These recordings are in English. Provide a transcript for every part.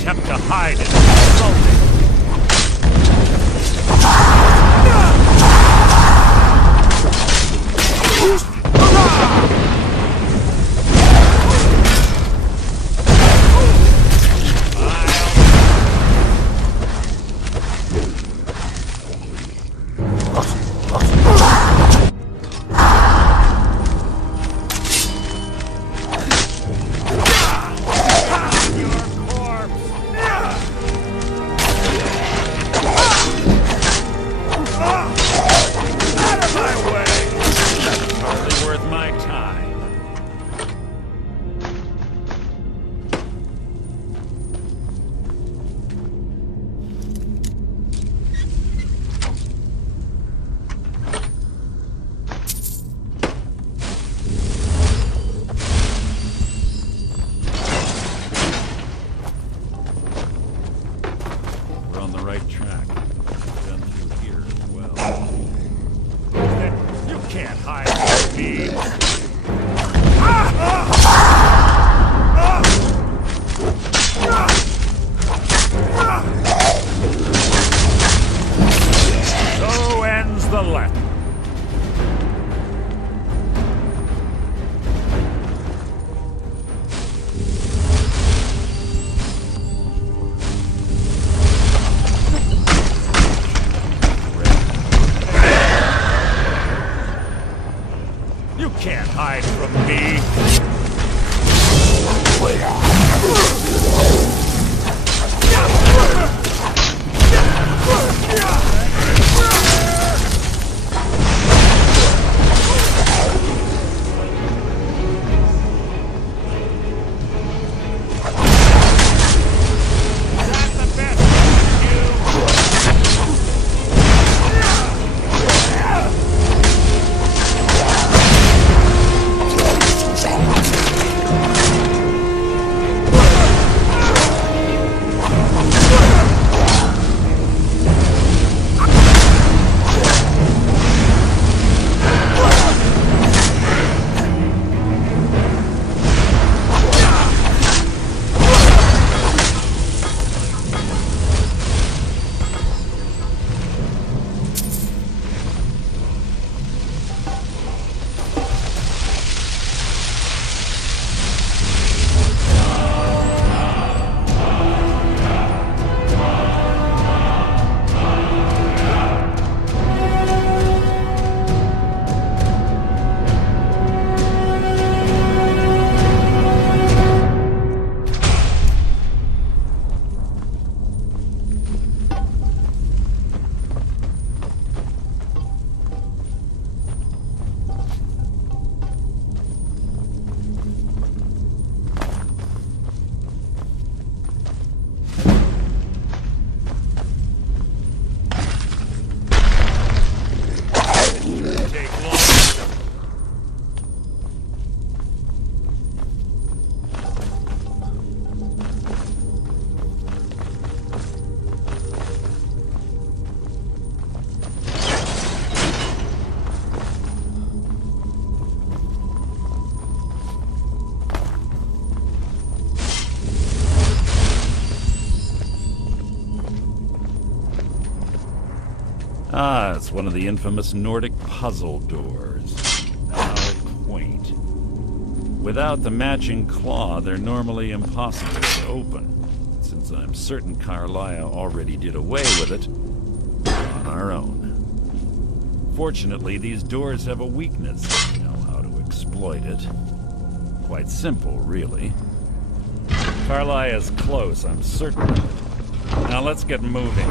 Attempt to hide is insulting. Ah, it's one of the infamous Nordic puzzle doors. How quaint. Without the matching claw, they're normally impossible to open. Since I'm certain Karliah already did away with it, on our own. Fortunately, these doors have a weakness. We know how to exploit it. Quite simple, really. Karliah is close, I'm certain of it. Now let's get moving.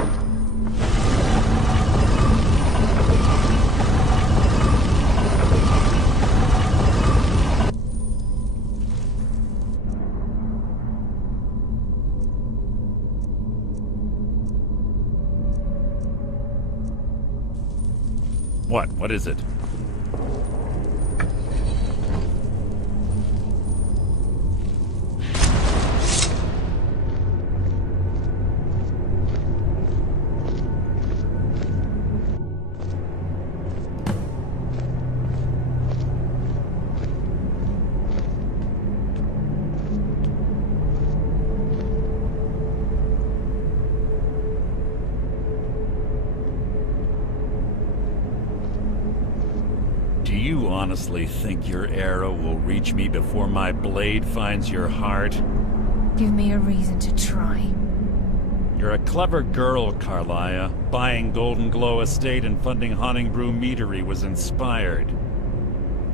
What is it? honestly think your arrow will reach me before my blade finds your heart? Give me a reason to try. You're a clever girl, Karliah. Buying Golden Glow Estate and funding Haunting Brew Meadery was inspired.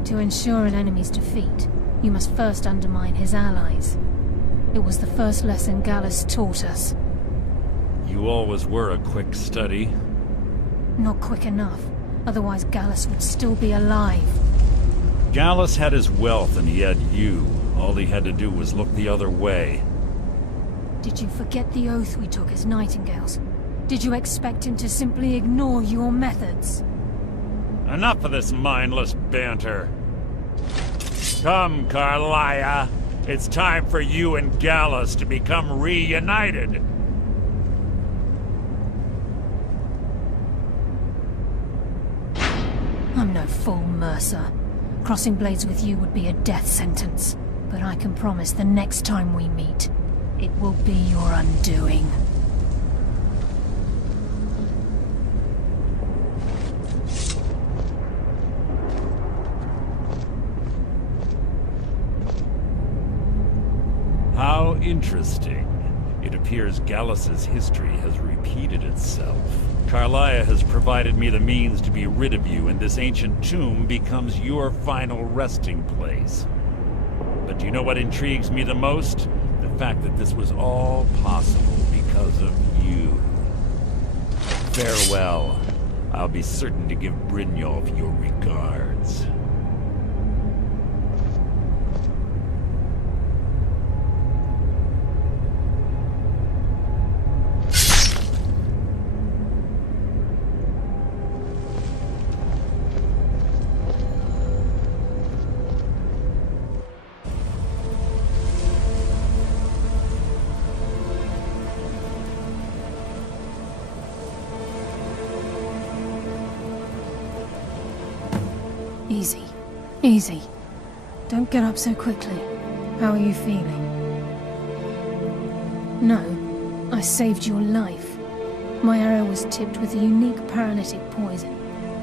To ensure an enemy's defeat, you must first undermine his allies. It was the first lesson Gallus taught us. You always were a quick study. Not quick enough, otherwise Gallus would still be alive. Gallus had his wealth and he had you. All he had to do was look the other way. Did you forget the oath we took as Nightingales? Did you expect him to simply ignore your methods? Enough of this mindless banter. Come, Karliah. It's time for you and Gallus to become reunited. I'm no fool, Mercer. Crossing blades with you would be a death sentence. But I can promise the next time we meet, it will be your undoing. How interesting. It appears Gallus's history has repeated itself. Karliah has provided me the means to be rid of you, and this ancient tomb becomes your final resting place. But do you know what intrigues me the most? The fact that this was all possible because of you. Farewell. I'll be certain to give Brynjolf your regards. Easy. Easy. Don't get up so quickly. How are you feeling? No, I saved your life. My arrow was tipped with a unique paralytic poison.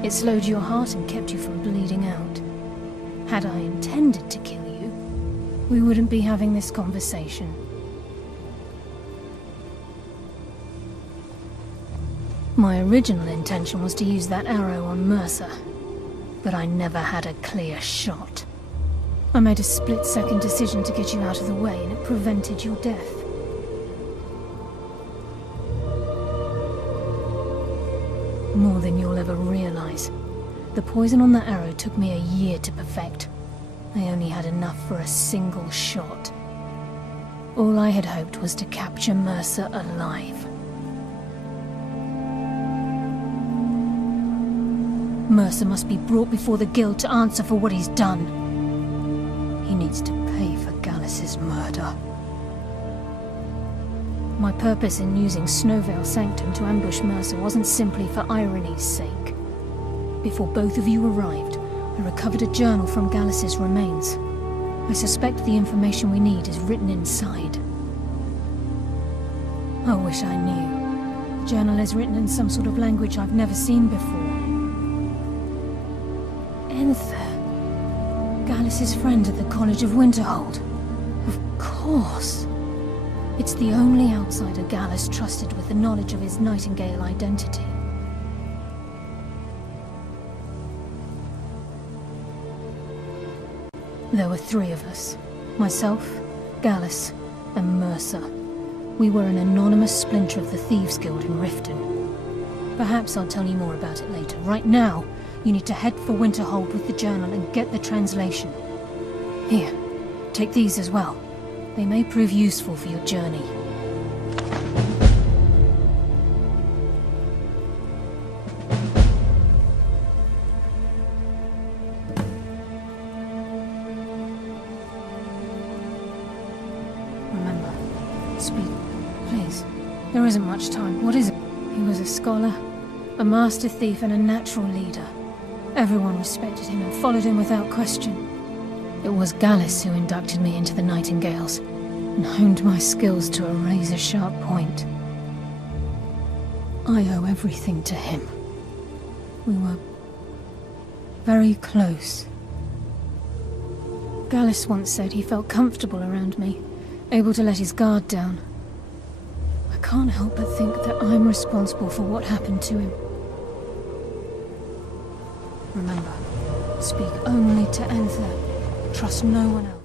It slowed your heart and kept you from bleeding out. Had I intended to kill you, we wouldn't be having this conversation. My original intention was to use that arrow on Mercer, but I never had a clear shot. I made a split-second decision to get you out of the way, and it prevented your death. More than you'll ever realize. The poison on that arrow took me a year to perfect. I only had enough for a single shot. All I had hoped was to capture Mercer alive. Mercer must be brought before the Guild to answer for what he's done. He needs to pay for Gallus's murder. My purpose in using Snowvale Sanctum to ambush Mercer wasn't simply for irony's sake. Before both of you arrived, I recovered a journal from Gallus's remains. I suspect the information we need is written inside. I wish I knew. The journal is written in some sort of language I've never seen before. Enther. Gallus's friend at the College of Winterhold. Of course. It's the only outsider Gallus trusted with the knowledge of his Nightingale identity. There were three of us. Myself, Gallus, and Mercer. We were an anonymous splinter of the Thieves Guild in Riften. Perhaps I'll tell you more about it later. Right now, you need to head for Winterhold with the journal and get the translation. Here, take these as well. They may prove useful for your journey. Remember, speak, please. There isn't much time. What is it? He was a scholar, a master thief, and a natural leader. Everyone respected him and followed him without question. It was Gallus who inducted me into the Nightingales, and honed my skills to a razor-sharp point. I owe everything to him. We were very close, Gallus once said he felt comfortable around me, able to let his guard down. I can't help but think that I'm responsible for what happened to him. Remember, speak only to Anther. Trust no one else.